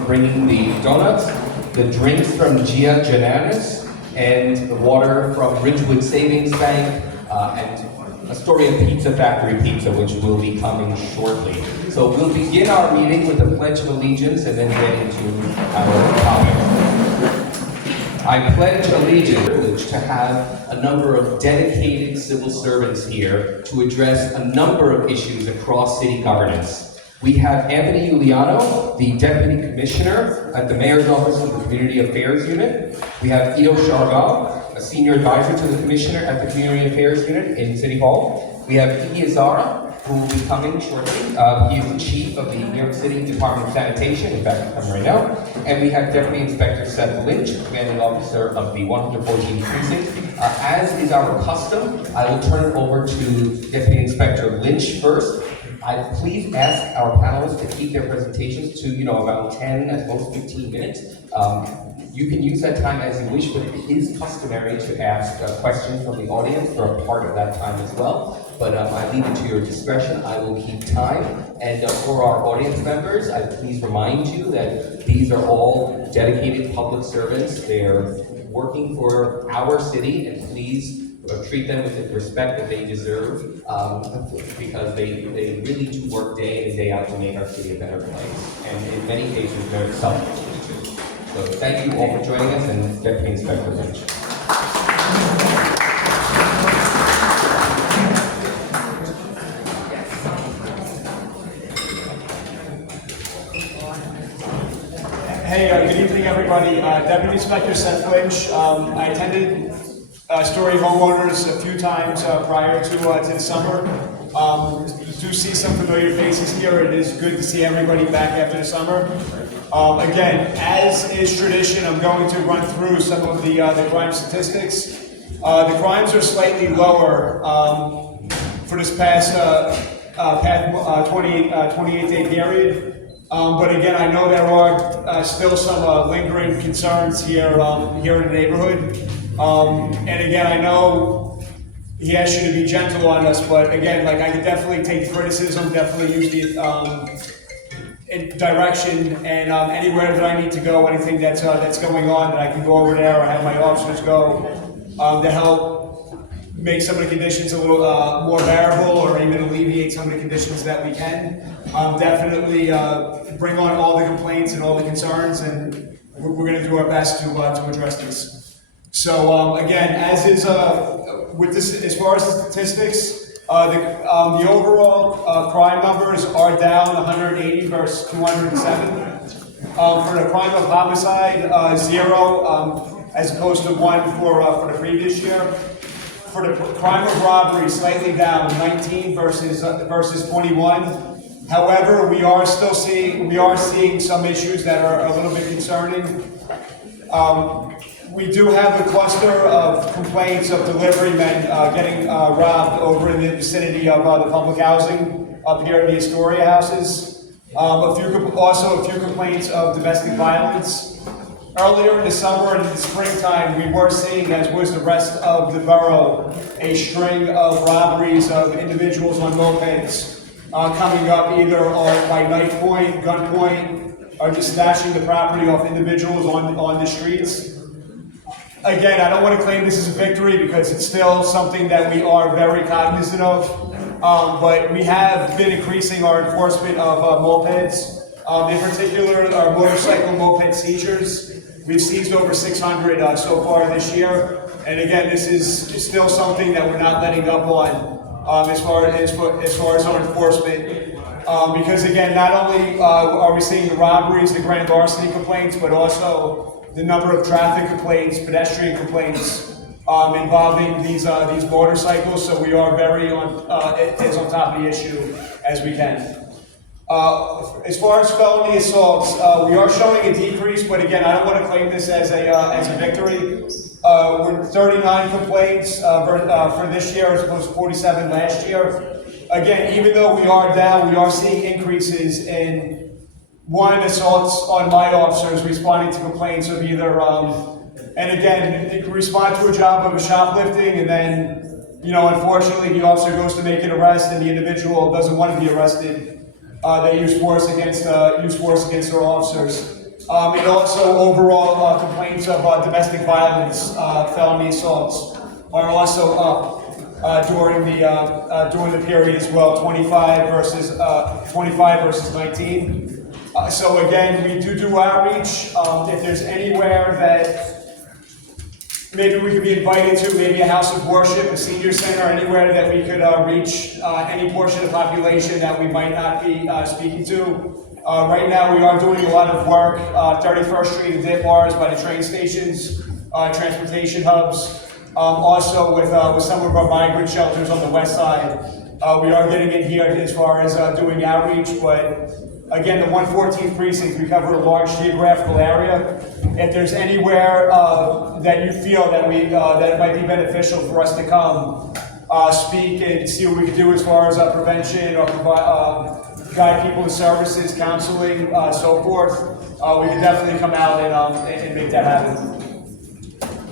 for bringing the donuts, the drinks from Gia Jananis, and the water from Ridgewood Savings Bank, and Astoria Pizza Factory Pizza, which will be coming shortly. So we'll begin our meeting with the Pledge of Allegiance and then get into our topic. I pledge allegiance to have a number of dedicated civil servants here to address a number of issues across city governance. We have Anthony Giuliano, the Deputy Commissioner at the Mayor's Office of the Community Affairs Unit. We have Ido Chargal, a Senior Advisor to the Commissioner at the Community Affairs Unit in City Hall. We have Iggy Azara, who will be coming shortly. He is the Chief of the New York City Department of Sanitation, in fact, he's coming right now. And we have Deputy Inspector Seth Lynch, Commanding Officer of the 114th Precinct. As is our custom, I will turn it over to Deputy Inspector Lynch first. I please ask our panelists to keep their presentations to, about 10, at most 15 minutes. You can use that time as you wish, but it is customary to ask questions from the audience for a part of that time as well. But I leave it to your discretion. I will keep time. And for our audience members, I please remind you that these are all dedicated public servants. They're working for our city, and please treat them with the respect that they deserve, because they really do work day in and day out to make our city a better place. And in many cases, they're selfless. So thank you all for joining us, and Deputy Inspector Lynch. Hey, good evening, everybody. Deputy Inspector Seth Lynch. I attended Astoria Homeowners a few times prior to the summer. You do see some familiar faces here. It is good to see everybody back after the summer. Again, as is tradition, I'm going to run through some of the crime statistics. The crimes are slightly lower for this past 28-day period. But again, I know there are still some lingering concerns here in the neighborhood. And again, I know he asked you to be gentle on us, but again, I can definitely take criticism, definitely use the direction, and anywhere that I need to go, anything that's going on, that I can go over there or have my officers go to help make some of the conditions a little more bearable, or even alleviate some of the conditions that we can. Definitely bring on all the complaints and all the concerns, and we're going to do our best to address these. So again, as is with this, as far as the statistics, the overall crime numbers are down 180 versus 207. For the crime of homicide, 0 as opposed to 1 for the previous year. For the crime of robbery, slightly down, 19 versus 21. However, we are seeing some issues that are a little bit concerning. We do have a cluster of complaints of delivery men getting robbed over in the vicinity of the public housing up here in the Astoria houses. Also a few complaints of domestic violence. Earlier in the summer and in the springtime, we were seeing, as was the rest of the borough, a string of robberies of individuals on mopeds coming up either by knife point, gunpoint, or just snatching the property off individuals on the streets. Again, I don't want to claim this is a victory because it's still something that we are very cognizant of, but we have been increasing our enforcement of mopeds. In particular, our motorcycle moped seizures. We've seized over 600 so far this year, and again, this is still something that we're not letting up on as far as our enforcement. Because again, not only are we seeing the robberies, the grand larceny complaints, but also the number of traffic complaints, pedestrian complaints involving these motorcycles. So we are very on top of the issue as we can. As far as felony assaults, we are showing a decrease, but again, I don't want to claim this as a victory. We're 39 complaints for this year as opposed to 47 last year. Again, even though we are down, we are seeing increases in assaults on my officers responding to complaints of either, and again, they can respond to a job of a shoplifting, and then, unfortunately, the officer goes to make an arrest, and the individual doesn't want to be arrested. They use force against their officers. And also overall complaints of domestic violence, felony assaults are also up during the period as well, 25 versus 19. So again, we do outreach. If there's anywhere that maybe we could be invited to, maybe a house of worship, a senior center, anywhere that we could reach any portion of the population that we might not be speaking to. Right now, we are doing a lot of work, 31st Street and Ditmars by the train stations, transportation hubs. Also with some of our migrant shelters on the west side. We are getting in here as far as doing outreach, but again, the 114th precinct, we cover a large geographical area. If there's anywhere that you feel that that it might be beneficial for us to come, speak and see what we can do as far as prevention or provide, guide people to services, counseling, so forth, we can definitely come out and make that happen.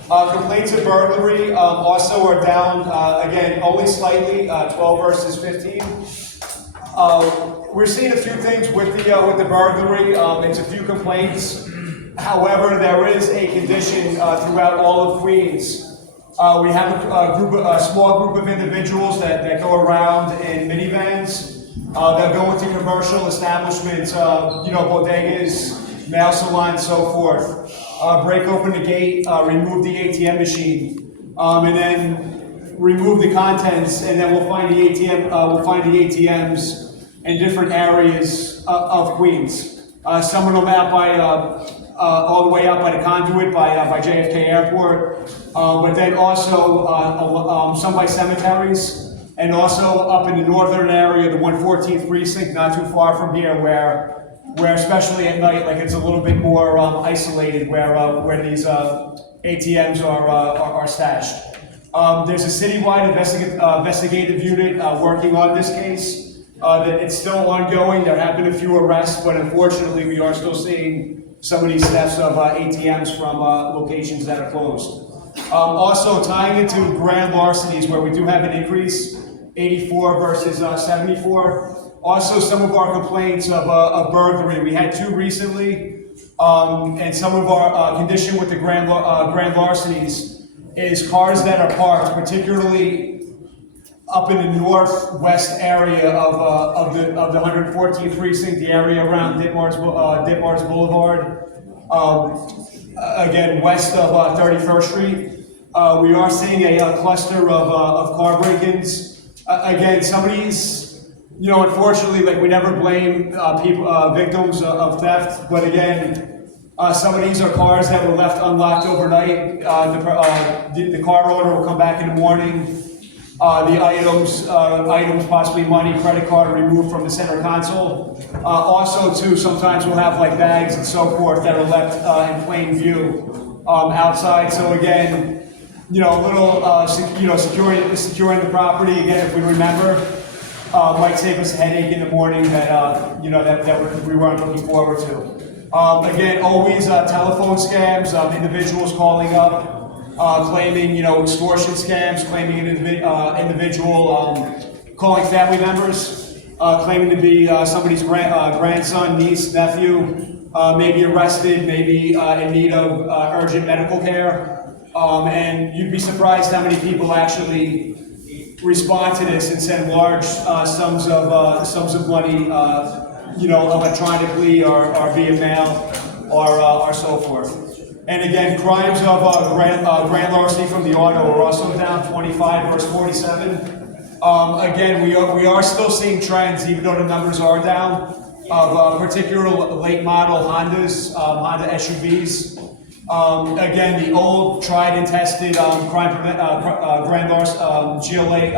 Complaints of burglary also are down, again, only slightly, 12 versus 15. We're seeing a few things with the burglary. It's a few complaints. However, there is a condition throughout all of Queens. We have a small group of individuals that go around in minivans. They'll go into commercial establishments, bodegas, nail salons, so forth. Break open the gate, remove the ATM machine, and then remove the contents, and then we'll find the ATMs in different areas of Queens. Some of them out by all the way out by the conduit by JFK Airport, but then also some by cemeteries. And also up in the northern area, the 114th precinct, not too far from here, where especially at night, like it's a little bit more isolated, where these ATMs are stashed. There's a citywide investigative unit working on this case. That it's still ongoing. There have been a few arrests, but unfortunately, we are still seeing some of these thefts of ATMs from locations that are closed. Also, tying into grand larcenies, where we do have an increase. 84 versus 74. Also, some of our complaints of burglary. We had two recently, and some of our condition with the grand larcenies is cars that are parked, particularly up in the northwest area of the 114th precinct, the area around Ditmars Boulevard. Again, west of 31st Street. We are seeing a cluster of car break-ins. Again, some of these, unfortunately, like we never blame victims of theft, but again, some of these are cars that were left unlocked overnight. The car owner will come back in the morning. The items, possibly money, credit card, removed from the center console. Also, too, sometimes we'll have like bags and so forth that are left in plain view outside. So again, a little, securing the property, again, if we remember, might save us a headache in the morning that we weren't looking forward to. Again, always telephone scams, individuals calling up, claiming, extortion scams, claiming an individual, calling family members, claiming to be somebody's grandson, niece, nephew, maybe arrested, maybe in need of urgent medical care. And you'd be surprised how many people actually respond to this and send large sums of money, electronically or via mail or so forth. And again, crimes of grand larceny from the auto are also down 25 versus 47. Again, we are still seeing trends, even though the numbers are down, of particular late model Hondas, Honda SUVs. Again, the old, tried and tested grand larceny, GLA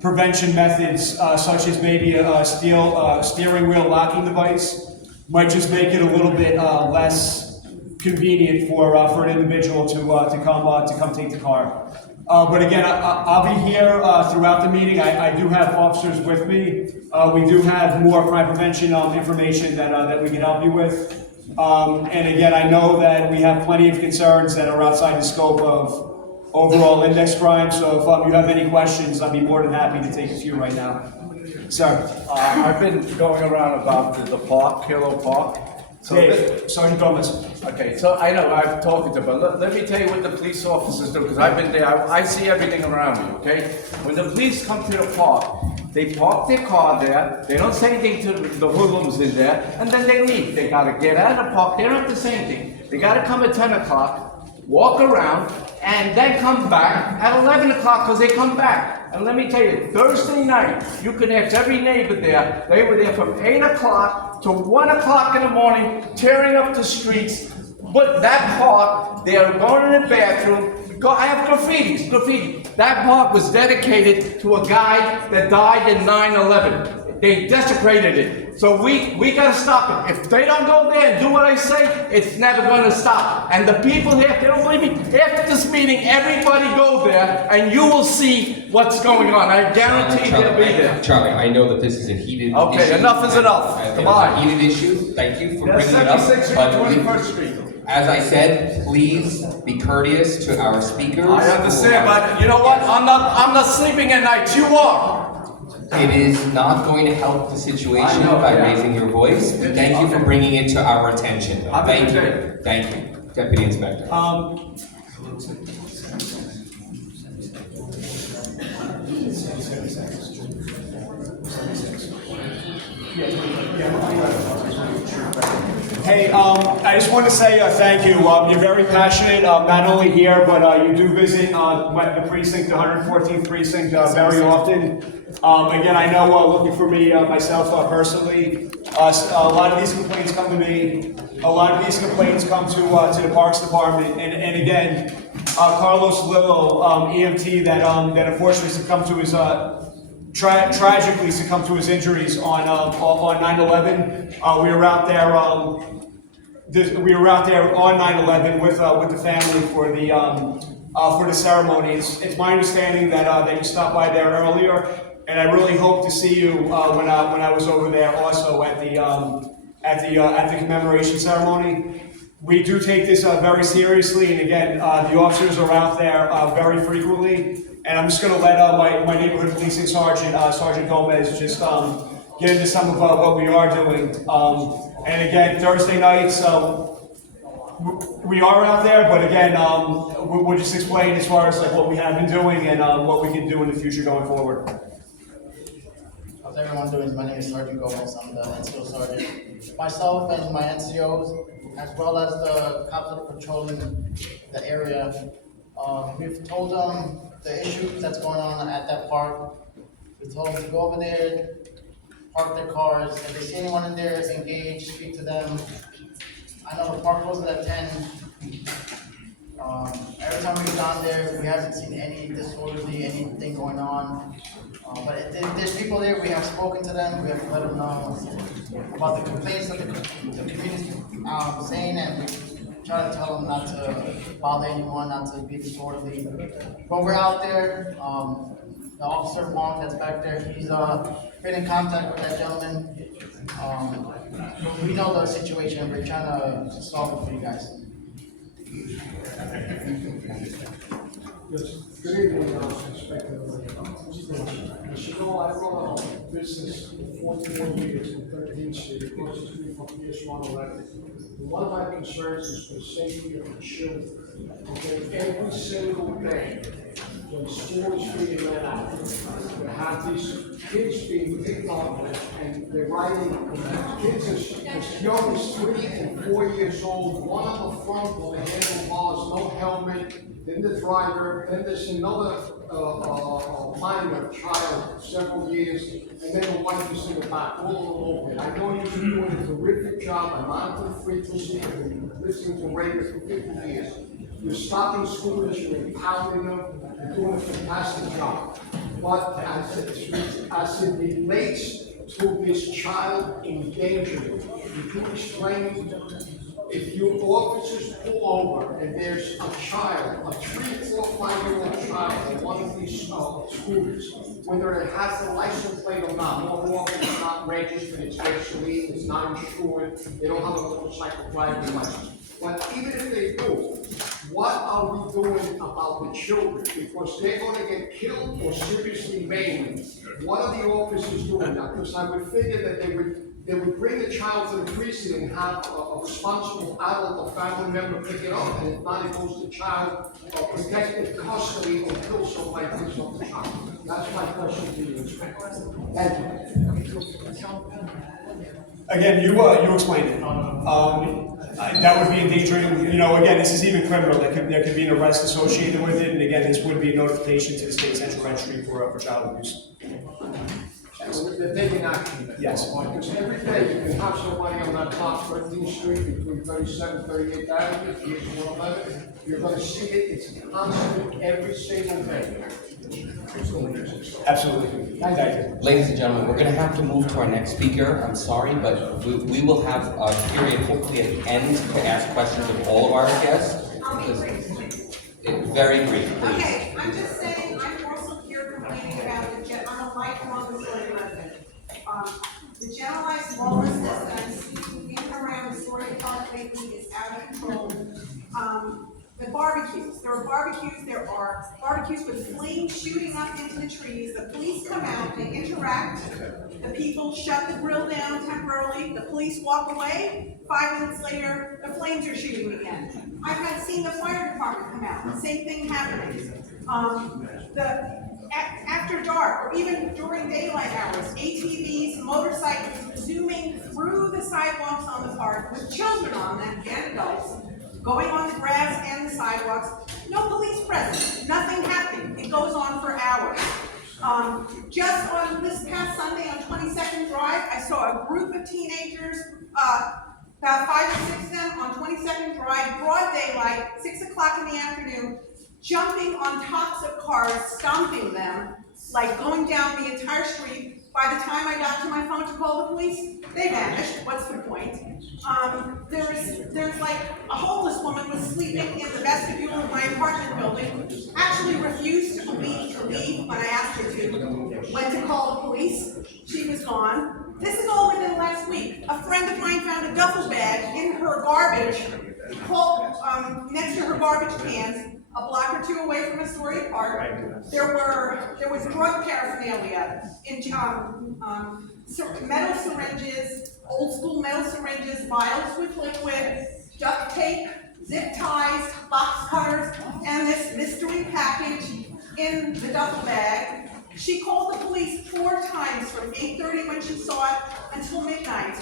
prevention methods, such as maybe a steering wheel locking device, might just make it a little bit less convenient for an individual to come take the car. But again, I'll be here throughout the meeting. I do have officers with me. We do have more crime prevention information that we can help you with. And again, I know that we have plenty of concerns that are outside the scope of overall index crime. So if you have any questions, I'd be more than happy to take a few right now. Sir. I've been going around about the park, Kilo Park, So Dave, Sergeant Gomez. Okay, so I know, I've talked to, but let me tell you what the police officers do, because I've been there, I see everything around me, okay? When the police come to the park, they park their car there, they don't say anything to the hoodlums in there, and then they leave. They gotta get out of the park, they don't have to say anything. They gotta come at 10 o'clock, walk around, and then come back at 11 o'clock, because they come back. And let me tell you, Thursday night, you can ask every neighbor there, they were there from 8 o'clock to 1 o'clock in the morning, tearing up the streets. But that park, they are going in the bathroom. I have graffiti. That park was dedicated to a guy that died in 9/11. They desecrated it. So we gotta stop it. If they don't go there and do what I say, it's never gonna stop. And the people here, if they don't believe me, after this meeting, everybody go there and you will see what's going on. I guarantee they'll be there. Charlie, I know that this is a heated issue. Okay, enough is enough. And Come it was on. a heated issue. Thank you for That's bringing it up. 76 But 21st Street. as I said, please be courteous to our speakers. I understand, but you know what? I'm not sleeping at night. You are. It is not going to help the situation I know, by yeah. raising your voice. Thank you for bringing it to our attention. I'm Thank you. okay. Thank you, Deputy Inspector. Hey, I just want to say thank you. You're very passionate, not only here, but you do visit the precinct, the 114th precinct, very often. Again, I know looking for me, myself personally, a lot of these complaints come to me. A lot of these complaints come to the Parks Department. And again, Carlos Lillo, EMT, that unfortunately succumbed to his tragically succumbed to his injuries on 9/11. We were out there. We were out there on 9/11 with the family for the ceremony. It's my understanding that you stopped by there earlier, and I really hope to see you when I was over there also at the commemoration ceremony. We do take this very seriously, and again, the officers are out there very frequently. And I'm just going to let my neighborhood policing sergeant, Sergeant Gomez, just get into some of what we are doing. And again, Thursday nights, we are out there, but again, we'll just explain as far as like what we have been doing and what we can do in the future going forward. How's everyone doing? My name is Sergeant Gomez. I'm the NCO sergeant. Myself and my NCOs, as well as the cops that are patrolling the area, we've told them the issues that's going on at that park. We told them to go over there, park their cars. If they see anyone in there, engage, speak to them. I know the park closes at 10. Every time we've gone there, we haven't seen any disorderly, anything going on. But if there's people there, we have spoken to them, we have let them know about the complaints that the community's saying, and we try to tell them not to bother anyone, not to be disorderly. When we're out there, the officer Wong that's back there, he's been in contact with that gentleman. We know the situation, we're trying to solve it for you guys. Yes, good evening, Inspector. As you know, I run a business for 41 years in 13th Street, across the street from PS 111. And one of my concerns is the safety of the children. Okay, every single day, when school is being let out, you have these kids being picked up and they're riding, kids as young as 3 and 4 years old, one on the front with the handlebars, no helmet. Then the driver, then there's another minor child, several years, and then the wife is in the back, all over. I know you're doing a terrific job. I'm on the frequency, I've been listening to radio for 50 years. You're stopping schoolers, you're empowering them, you're doing a fantastic job. But as it relates to this child endangerment, you can explain. If your officers pull over and there's a child, a 3, 4, 5-year-old child in one of these scooters, whether it has the license plate or not, more often it's not registered, it's gasoline, it's not insured, they don't have a motorcycle driving license. But even if they do, what are we doing about the children? Because they're going to get killed or seriously maimed. What are the officers doing now? Because I would figure that they would bring the child to the precinct and have a responsible adult or family member pick it up, and if not, it goes to child protective custody until somebody picks up the child. That's my question to you, Inspector. Thank you. Again, you explained it. That would be endangering, again, this is even criminal, there could be an arrest associated with it, and again, this would be a notification to the state central registry for child abuse. So they're taking action. Yes. Because every day you can have somebody on that top 13th Street between 37th, 38th Avenue, here's 111. You're going to see it. It's constant every single day. Absolutely. Thank you. Ladies and gentlemen, we're going to have to move to our next speaker. I'm sorry, but we will have a period hopefully at the end to ask questions of all of our guests. Very brief, please. Okay, I'm just saying, I'm also here complaining about I'm a lifelong Astoria resident. The generalized lawlessness that I'm seeing in and around Astoria Park lately is out of control. The barbecues, there are barbecues with flames shooting up into the trees. The police come out, they interact. The people shut the grill down temporarily. The police walk away. 5 minutes later, the flames are shooting again. I've seen the fire department come out, the same thing happening. After dark, or even during daylight hours, ATVs, motorcycles zooming through the sidewalks on the park with children on them and adults, going on the grass and the sidewalks. No police presence, nothing happening. It goes on for hours. Just on this past Sunday on 22nd Drive, I saw a group of teenagers, about 5 or 6 of them on 22nd Drive, broad daylight, 6 o'clock in the afternoon, jumping on tops of cars, stomping them, like going down the entire street. By the time I got to my phone to call the police, they vanished. What's the point? There's like a homeless woman was sleeping in the vestibule of my apartment building, actually refused to leave when I asked her to, went to call the police, she was gone. This is all within the last week. A friend of mine found a duffel bag in her garbage, next to her garbage cans, a block or two away from Astoria Park. There was drug paraphernalia in metal syringes, old school metal syringes, vials with liquid, duct tape, zip ties, box cutters, and this mystery package in the duffel bag. She called the police 4 times from 8:30 when she saw it until midnight.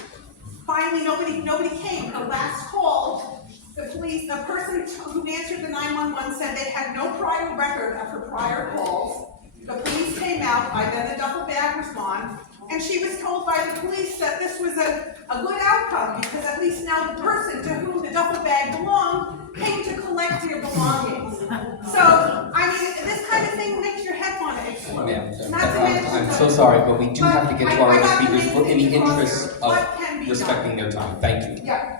Finally, nobody came. Her last call, the person who answered the 911 said they had no prior record of her prior calls. The police came out, by then the duffel bag was gone, and she was told by the police that this was a good outcome because at least now the person to whom the duffel bag belonged came to collect your belongings. So, I mean, this kind of thing makes your head want to explode. I'm so sorry, but we do have to get to our other speakers in the interest of respecting their time. Thank you. Yeah.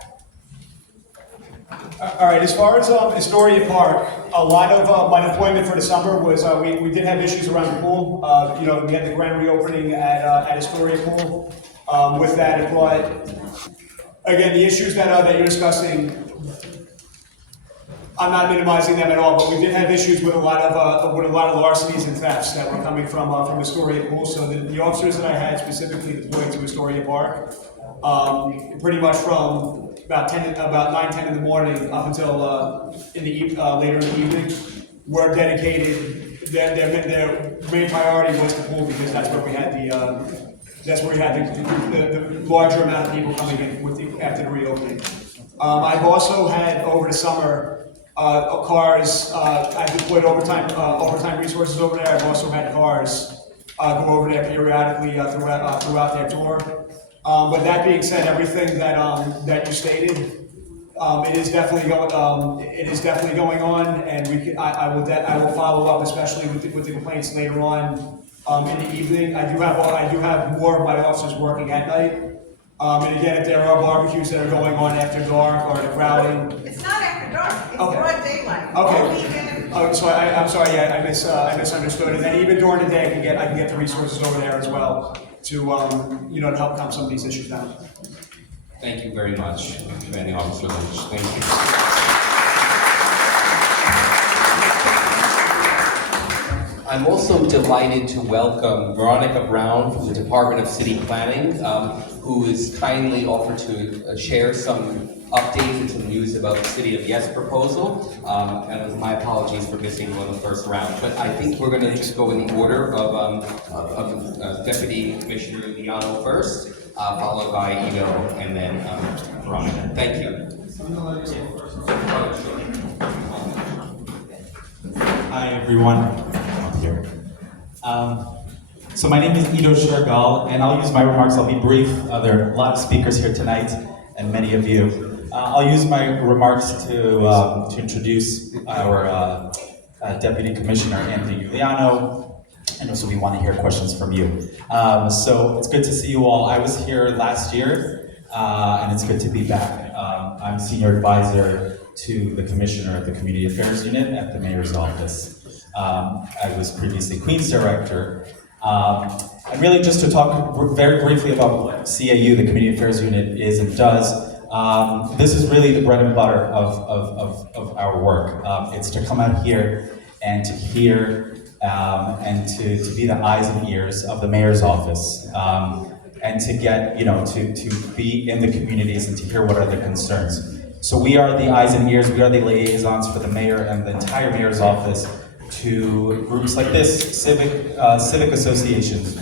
All right, as far as Astoria Park, a lot of my deployment for the summer was, we did have issues around the pool. We had the grand reopening at Astoria Pool. With that, it brought, again, the issues that you're discussing, I'm not minimizing them at all, but we did have issues with a lot of larcenies and thefts that were coming from Astoria Pool. So the officers that I had specifically deployed to Astoria Park, pretty much from about 9, 10 in the morning up until later in the evening, were dedicated. Their main priority was the pool because that's where we had the larger amount of people coming in after the reopening. I've also had over the summer cars. I've deployed overtime resources over there. I've also had cars go over there periodically throughout their tour. But that being said, everything that you stated, it is definitely going on, and I will follow up, especially with the complaints later on in the evening. I do have more of my officers working at night, and again, if there are barbecues that are going on after dark or the crowding. It's not after dark. It's Okay. broad daylight. Okay. Oh, so I'm sorry. Yeah, I misunderstood. And then even during the day, I can get the resources over there as well to to help calm some of these issues down. Thank you very much, Commanding Officer Lynch. Thank you. I'm also delighted to welcome Veronica Brown from the Department of City Planning, who is kindly offered to share some updates and some news about the City of Yes proposal. And my apologies for missing you on the first round. But I think we're going to just go in the order of Deputy Commissioner Liano first, followed by Ito, and then Veronica. Thank you. Hi everyone. I'm here. So my name is Ito Shergal, and I'll use my remarks. I'll be brief. There are a lot of speakers here tonight, and many of you. I'll use my remarks to introduce our Deputy Commissioner Anthony Giuliano, and also we want to hear questions from you. So it's good to see you all. I was here last year, and it's good to be back. I'm Senior Advisor to the Commissioner at the Community Affairs Unit at the Mayor's Office. I was previously Queens Director. And really just to talk very briefly about what CAU, the Community Affairs Unit, is and does. This is really the bread and butter of our work. It's to come out here and to hear and to be the eyes and ears of the Mayor's Office. And to get, to be in the communities and to hear what are the concerns. So we are the eyes and ears, we are the liaisons for the Mayor and the entire Mayor's Office to groups like this, civic associations,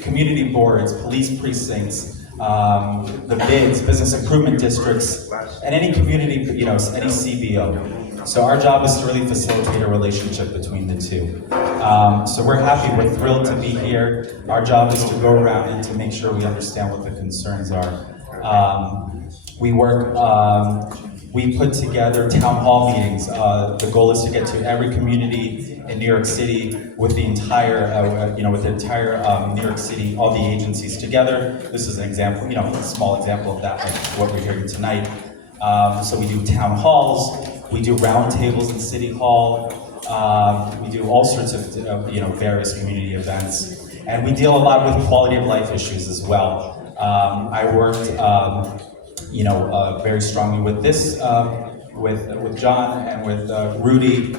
community boards, police precincts, the BIDs, business improvement districts, and any community, any CBO. So our job is to really facilitate a relationship between the two. So we're happy, we're thrilled to be here. Our job is to go around and to make sure we understand what the concerns are. We work, we put together town hall meetings. The goal is to get to every community in New York City with the entire, New York City, all the agencies together. This is an example, a small example of that, like what we're hearing tonight. So we do town halls, we do roundtables in City Hall, we do all sorts of, various community events, and we deal a lot with quality of life issues as well. I worked, very strongly with this, with John and with Rudy,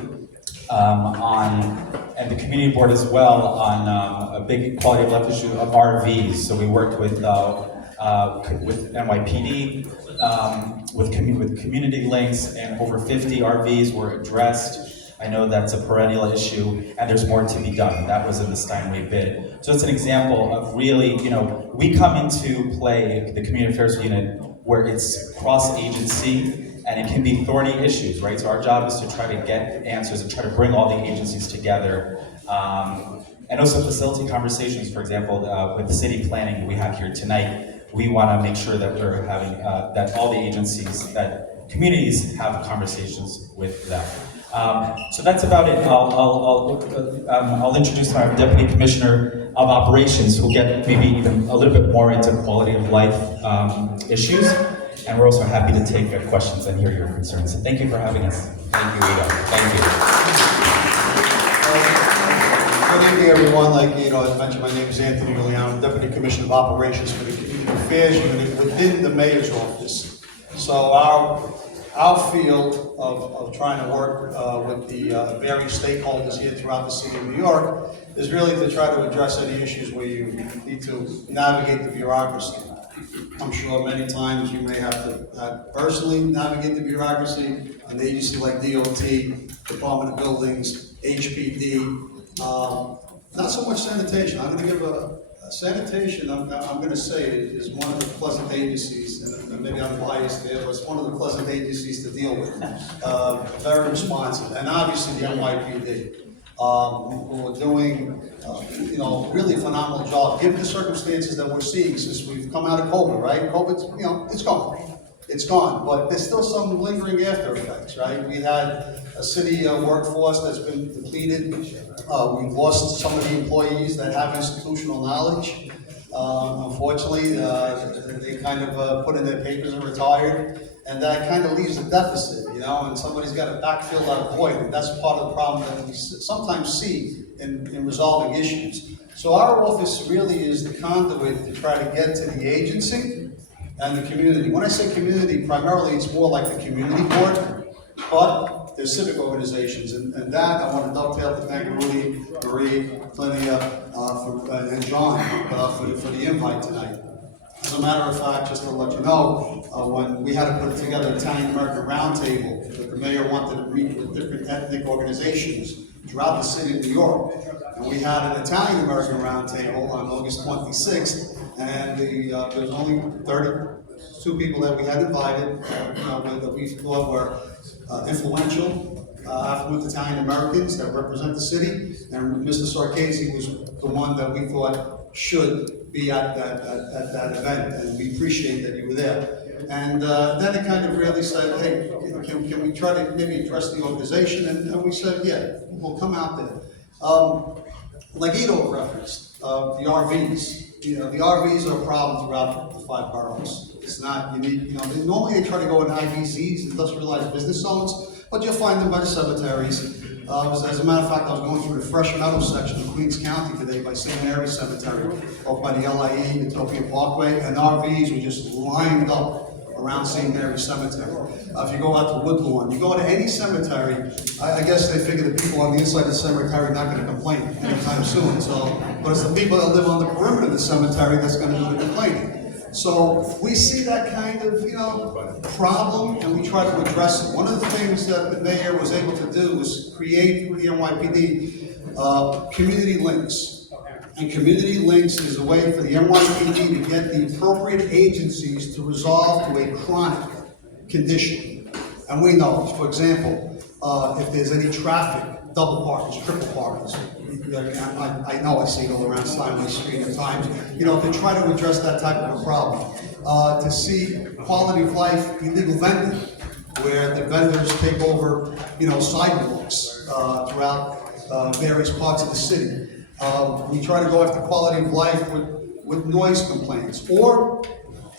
and the community board as well on a big quality of life issue of RVs. So we worked with NYPD, with community links, and over 50 RVs were addressed. I know that's a perennial issue, and there's more to be done. That was in the Steinway bid. So it's an example of really, we come into play, the Community Affairs Unit, where it's cross-agency, and it can be thorny issues, right? So our job is to try to get answers and try to bring all the agencies together, and also facilitate conversations. For example, with the city planning we have here tonight, we want to make sure that we're having, that all the agencies, that communities have conversations with them. So that's about it. I'll introduce our Deputy Commissioner of Operations, who'll get maybe even a little bit more into quality of life issues. And we're also happy to take questions and hear your concerns. So thank you for having us. Thank you, Ito. Thank you. Good evening, everyone. Like I mentioned, my name is Anthony Giuliano, Deputy Commissioner of Operations for the Community Affairs Unit within the Mayor's Office. So our field of trying to work with the various stakeholders here throughout the city of New York is really to try to address any issues where you need to navigate the bureaucracy. I'm sure many times you may have to personally navigate the bureaucracy, an agency like DOT, Department of Buildings, HPD, not so much sanitation. I'm going to give sanitation, I'm going to say, is one of the pleasant agencies, and maybe I'm biased there, but it's one of the pleasant agencies to deal with. Very responsive, and obviously the NYPD, who are doing, really a phenomenal job, given the circumstances that we're seeing since we've come out of COVID, right? COVID's, it's gone. It's gone, but there's still some lingering after effects, right? We had a city workforce that's been depleted. We've lost some of the employees that have institutional knowledge. Unfortunately, they kind of put in their papers and retired, and that kind of leaves a deficit, and somebody's got to backfill that void, and that's part of the problem that we sometimes see in resolving issues. So our office really is the conduit to try to get to the agency and the community. When I say community, primarily it's more like the community board, but there's civic organizations, and that I want to dovetail to thank Rudy, Marie, Clinia, and John for the invite tonight. As a matter of fact, just to let you know, when we had to put together an Italian-American roundtable, that the mayor wanted to meet with different ethnic organizations throughout the city of New York. And we had an Italian-American roundtable on August 26th, and there was only 32 people that we had invited, that we thought were influential, affluent Italian-Americans that represent the city, and Mr. Sarkezi was the one that we thought should be at that event, and we appreciate that you were there. And then it kind of really said, hey, can we try to maybe address the organization? And we said, yeah, we'll come out there. Like Ito referenced, the RVs. The RVs are a problem throughout the 5 boroughs. It's not unique. Normally they try to go in IBZs, industrialized business zones, but you'll find them by the cemeteries. As a matter of fact, I was going through the Fresh Meadows section of Queens County today by St. Mary's Cemetery, up by the LIE, Utopia Parkway, and RVs were just lined up around St. Mary's Cemetery. If you go out to Woodlawn, you go to any cemetery, I guess they figure the people on the inside of the cemetery are not going to complain anytime soon. But it's the people that live on the perimeter of the cemetery that's going to do the complaining. So we see that kind of, problem, and we try to address it. One of the things that the mayor was able to do was create through the NYPD community links. And community links is a way for the NYPD to get the appropriate agencies to resolve to a chronic condition. And we know, for example, if there's any traffic, double parkers, triple parkers. I know I see it all around Steinway Street at times. To try to address that type of a problem. To see quality of life illegal vending, where the vendors take over, sidewalks throughout various parts of the city. We try to go after quality of life with noise complaints. Or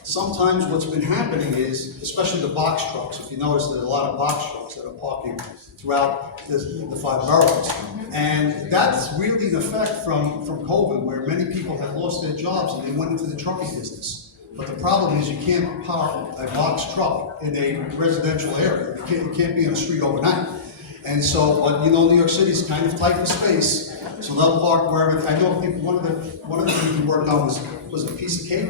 sometimes what's been happening is, especially the box trucks, if you notice there's a lot of box trucks that are parking throughout the 5 boroughs. And that's really an effect from COVID, where many people have lost their jobs and they went into the trucking business. But the problem is you can't park a box truck in a residential area. It can't be on the street overnight. And so, but New York City is kind of tight for space. So they'll park wherever. I know one of the things we worked on was a piece of cake.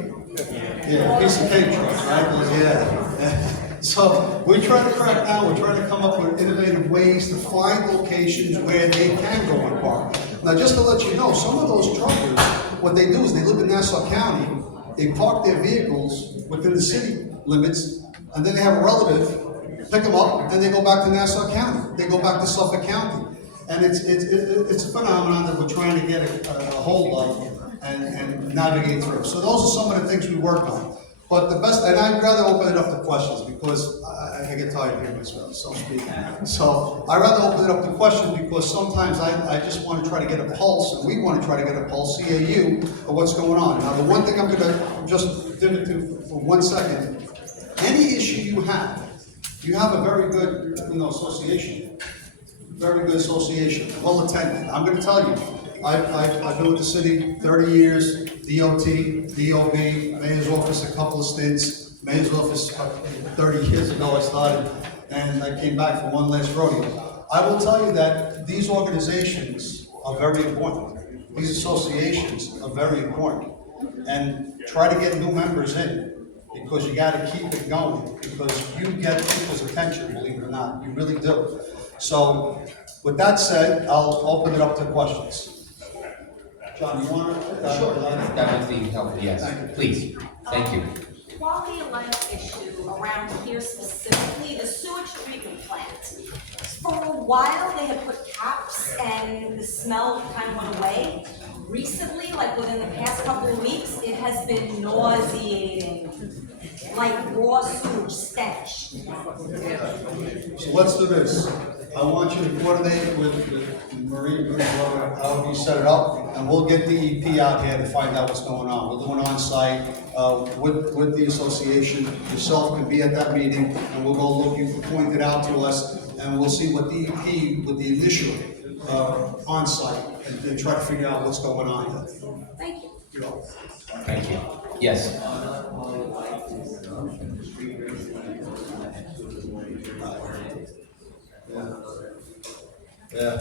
Yeah, a piece of cake truck, right? Yeah. So we try to crack down. We're trying to come up with innovative ways to find locations where they can go and park. Now, just to let you know, some of those truckers, what they do is they live in Nassau County. They park their vehicles within the city limits, and then they have a relative pick them up, and they go back to Nassau County. They go back to Suffolk County. And it's a phenomenon that we're trying to get a hold of and navigate through. So those are some of the things we work on. But the best, and I'd rather open it up to questions because I get tired of hearing myself speak. So I'd rather open it up to questions because sometimes I just want to try to get a pulse, and we want to try to get a pulse, CAU, of what's going on. Now, the one thing I'm going to just divot to for 1 second, any issue you have a very good association. Very good association, well attended. I'm going to tell you, I've been with the city 30 years, DOT, DOB, mayor's office a couple of stints, mayor's office 30 years ago I started, and I came back for one last rodeo. I will tell you that these organizations are very important. These associations are very important. And try to get new members in, because you got to keep it going, because you get people's attention, believe it or not, you really do. So, with that said, I'll open it up to questions. John, you want to? Sure. That would be helpful, yes. Please. Thank you. Quality of life issue around here specifically, the sewage treatment plant. For a while, they had put caps and the smell kind of went away. Recently, like within the past couple of weeks, it has been nauseating. Like raw sewage stench. So let's do this. I want you to coordinate with Marie, however you set it up, and we'll get DEP out here to find out what's going on. We'll do an on-site with the association. Yourself can be at that meeting, and we'll go look. You point it out to us, and we'll see what DEP with the initial on-site and try to figure out what's going on. Thank you. You're welcome. Thank you. Yes. Yeah.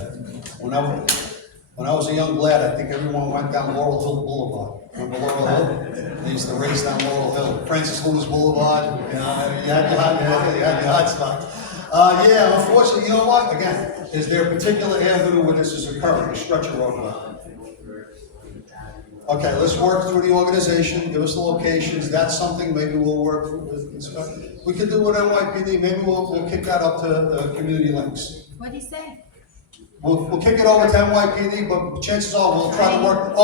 When I was a young lad, I think everyone went down Laurel Hill Boulevard. Remember Laurel Hill? They used to race down Laurel Hill, Francis Lewis Boulevard, you know, you had your hot spot. Yeah, unfortunately, you know what, again, is there a particular avenue where this is occurring, a stretch of roadway? Okay, let's work through the organization, give us the locations, that's something maybe we'll work through with. We could do with NYPD, maybe we'll kick that up to Community Links. What'd you say? We'll kick it over to NYPD, but chances are we'll try to work,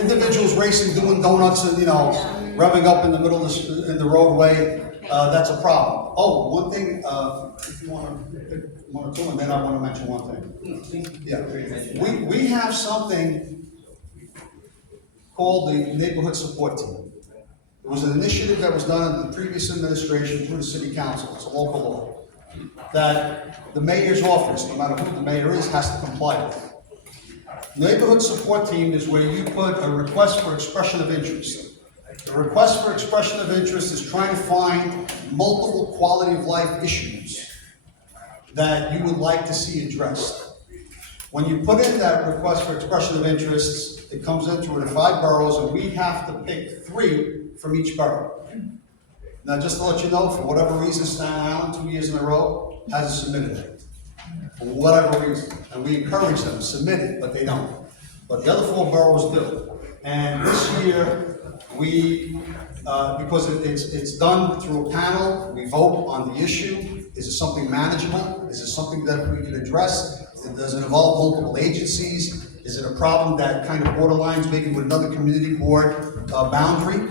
individuals racing, doing donuts and, you know, revving up in the middle of in the roadway, that's a problem. Oh, one thing, if you want to pick one or two, and then I want to mention one thing. Yeah, we have something called the Neighborhood Support Team. It was an initiative that was done in the previous administration through the City Council. It's a local law that the mayor's office, no matter who the mayor is, has to comply with. Neighborhood Support Team is where you put a request for expression of interest. The request for expression of interest is trying to find multiple quality of life issues that you would like to see addressed. When you put in that request for expression of interest, it comes into the 5 boroughs, and we have to pick 3 from each borough. Now, just to let you know, for whatever reason, Staten Island, 2 years in a row, hasn't submitted it. For whatever reason. And we encourage them to submit it, but they don't. But the other 4 boroughs do. And this year, we, because it's done through a panel, we vote on the issue. Is it something manageable? Is it something that we can address? Does it involve multiple agencies? Is it a problem that kind of borderlines maybe with another community board boundary?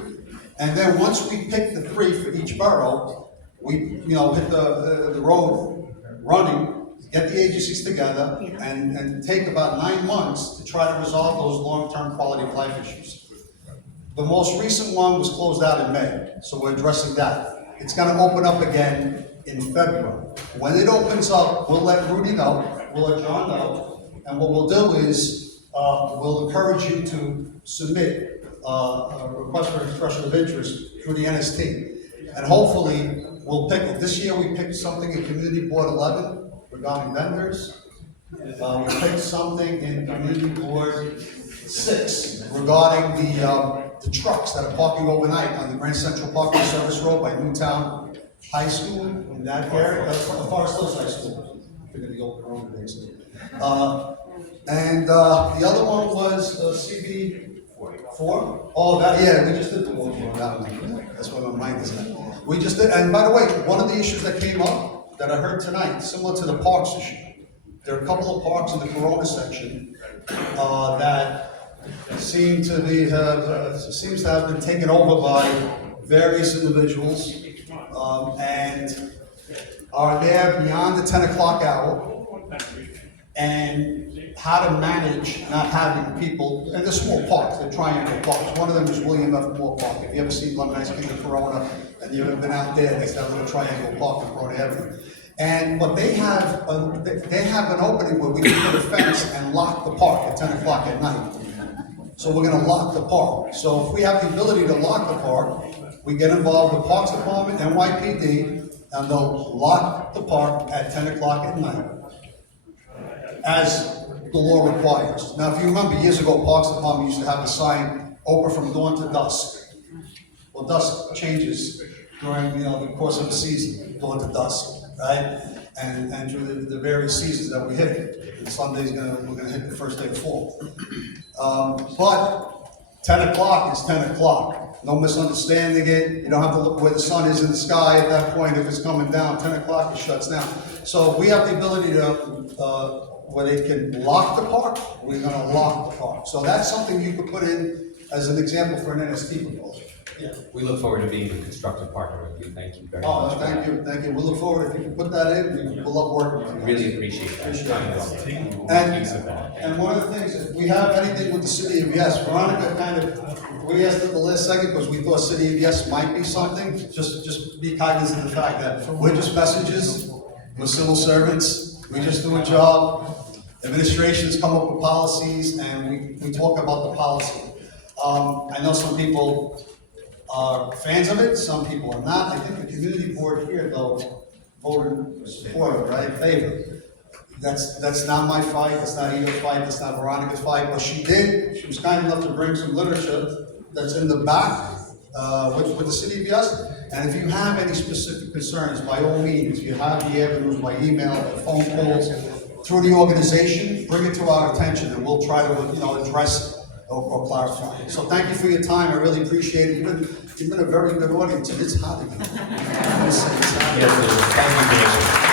And then once we pick the 3 for each borough, we, you know, hit the road running, get the agencies together, and take about 9 months to try to resolve those long-term quality of life issues. The most recent one was closed out in May, so we're addressing that. It's gonna open up again in February. When it opens up, we'll let Rudy know, we'll let John know, and what we'll do is, we'll encourage you to submit a request for expression of interest through the NST. And hopefully, we'll pick it. This year, we picked something in Community Board 11 regarding vendors. We picked something in Community Board 6 regarding the trucks that are parking overnight on the Grand Central Parking Service Road by Newtown High School, in that area, that's Forest Hills High School. They're gonna be open Corona days. And the other one was CB4. Oh, that, yeah, we just did the one for that one. That's where my mind is at. We just did, and by the way, one of the issues that came up that I heard tonight, similar to the parks issue. There are a couple of parks in the Corona section that seem to be seems to have been taken over by various individuals and are there beyond the 10 o'clock hour, and how to manage not having people, and they're small parks, they're triangle parks. One of them is William F. Moore Park. If you ever seen One Nice King of Corona and you've ever been out there, they have a little triangle park in Corona Avenue. But they have an opening where we can put a fence and lock the park at 10 o'clock at night. So we're gonna lock the park. So if we have the ability to lock the park, we get involved with Parks Department, NYPD, and they'll lock the park at 10 o'clock at night, as the law requires. Now, if you remember, years ago, Parks Department used to have a sign, open from dawn to dusk. Well, dusk changes during, the course of the season, dawn to dusk, right? And through the various seasons that we hit. And Sunday's we're gonna hit the first day of fall. But 10 o'clock is 10 o'clock. No misunderstanding it. You don't have to look where the sun is in the sky at that point. If it's coming down, 10 o'clock, it shuts down. So we have the ability to, where they can lock the park, we're gonna lock the park. So that's something you could put in as an example for an NST proposal. Yeah. We look forward to being a constructive partner with you. Thank you very Oh, much. thank you. We look forward, if you can put that in, we'll love working with you. Really appreciate that. And one of the things, if we have anything with the city of Yes, Veronica we asked at the last second because we thought city of Yes might be something. Just be cognizant of the fact that we're just messages, we're civil servants, we just do a job. Administrations come up with policies and we talk about the policy. I know some people are fans of it, some people are not. I think the community board here, though, voted support, right, favor. That's not my fight, that's not Eva's fight, that's not Veronica's fight, but she was kind enough to bring some literature that's in the back, with the city of Yes. And if you have any specific concerns, by all means, you have the avenues by email, phone calls, through the organization, bring it to our attention, and we'll try to, address or clarify. So thank you for your time, I really appreciate it. You've been a very good audience, and it's hot again. Yes, thank you, Commissioner.